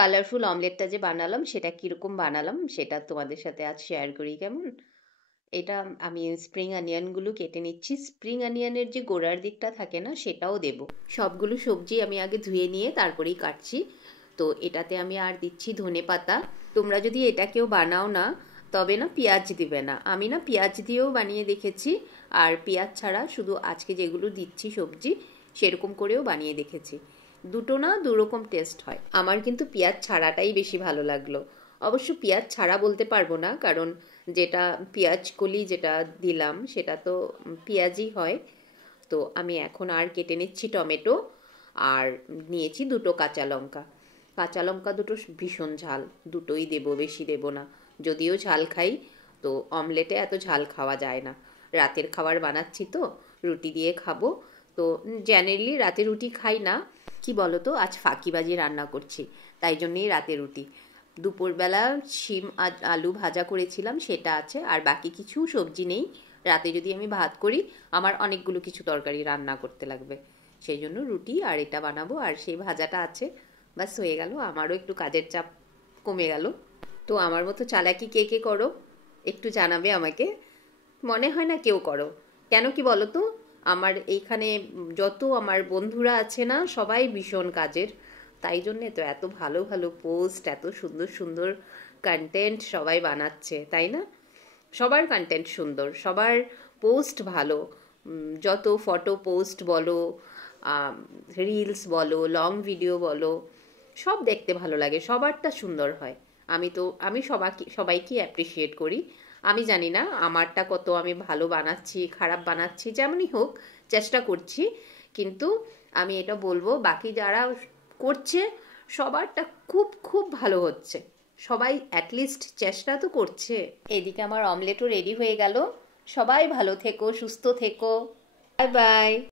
Colourful অমলেটটা যে বানালাম সেটা কিরকম বানালাম সেটা তোমাদের সাথে আজ শেয়ার করি কেমন। এটা আমি স্প্রিং অনিয়নগুলো কেটে নিচ্ছি, স্প্রিং অনিয়নের যে গোড়ার দিকটা থাকে না সেটাও দেব। সবগুলো সবজি আমি আগে ধুয়ে নিয়ে তারপরেই কাটছি। তো এটাতে আমি আর দিচ্ছি ধনেপাতা। তোমরা যদি এটা কেউ বানাও না তবে না পেঁয়াজ দিবে না, আমি না পেঁয়াজ দিয়েও বানিয়ে দেখেছি, আর পেঁয়াজ ছাড়া শুধু আজকে যেগুলো দিচ্ছি সবজি সেরকম করেও বানিয়ে দেখেছি। দুটো না দুরকম টেস্ট হয়। আমার কিন্তু পেঁয়াজ ছাড়াটাই বেশি ভালো লাগলো। অবশ্য পেঁয়াজ ছাড়া বলতে পারবো না, কারণ যেটা পেঁয়াজ কলি যেটা দিলাম সেটা তো পেঁয়াজই হয়। তো আমি এখন আর কেটে নিচ্ছি টমেটো, আর নিয়েছি দুটো কাঁচা লঙ্কা। কাঁচা লঙ্কা দুটো ভীষণ ঝাল, দুটোই দেবো, বেশি দেবো না। যদিও ঝাল খাই, তো অমলেটে এত ঝাল খাওয়া যায় না। রাতের খাবার বানাচ্ছি তো, রুটি দিয়ে খাবো। তো জেনারেলি রাতে রুটি খাই না, কি বলো তো, আজ ফাঁকিবাজি রান্না করছি, তাই জন্যেই রাতে রুটি। দুপুরবেলা শিম আলু ভাজা করেছিলাম সেটা আছে, আর বাকি কিছু সবজি নেই। রাতে যদি আমি ভাত করি আমার অনেকগুলো কিছু তরকারি রান্না করতে লাগবে, সেই জন্য রুটি আর এটা বানাবো, আর সেই ভাজাটা আছে, ব্যাস হয়ে গেল। আমারও একটু কাজের চাপ কমে গেল। তো আমার মতো চালাকি কে কে করো একটু জানাবে আমাকে। মনে হয় না কেউ করো, কেন কি বলো তো, আমার এইখানে যত আমার বন্ধুরা আছে না সবাই ভীষণ কাজের, তাই জন্যে তো এত ভালো ভালো পোস্ট, এত সুন্দর সুন্দর কন্টেন্ট সবাই বানাচ্ছে, তাই না? সবার কন্টেন্ট সুন্দর, সবার পোস্ট ভালো। যত ফটো পোস্ট বলো, রিলস বলো, লং ভিডিও বলো, সব দেখতে ভালো লাগে, সবারটা সুন্দর হয়। আমি সবাইকে অ্যাপ্রিসিয়েট করি। আমি জানি না আমারটা কত আমি ভালো বানাচ্ছি খারাপ বানাচ্ছি, যেমনই হোক চেষ্টা করছি, কিন্তু আমি এটা বলবো বাকি যারা করছে সবারটা খুব খুব ভালো হচ্ছে। সবাই অ্যাটলিস্ট চেষ্টা তো করছে। এদিকে আমার অমলেটও রেডি হয়ে গেল। সবাই ভালো থেকো, সুস্থ থেকো। Bye bye.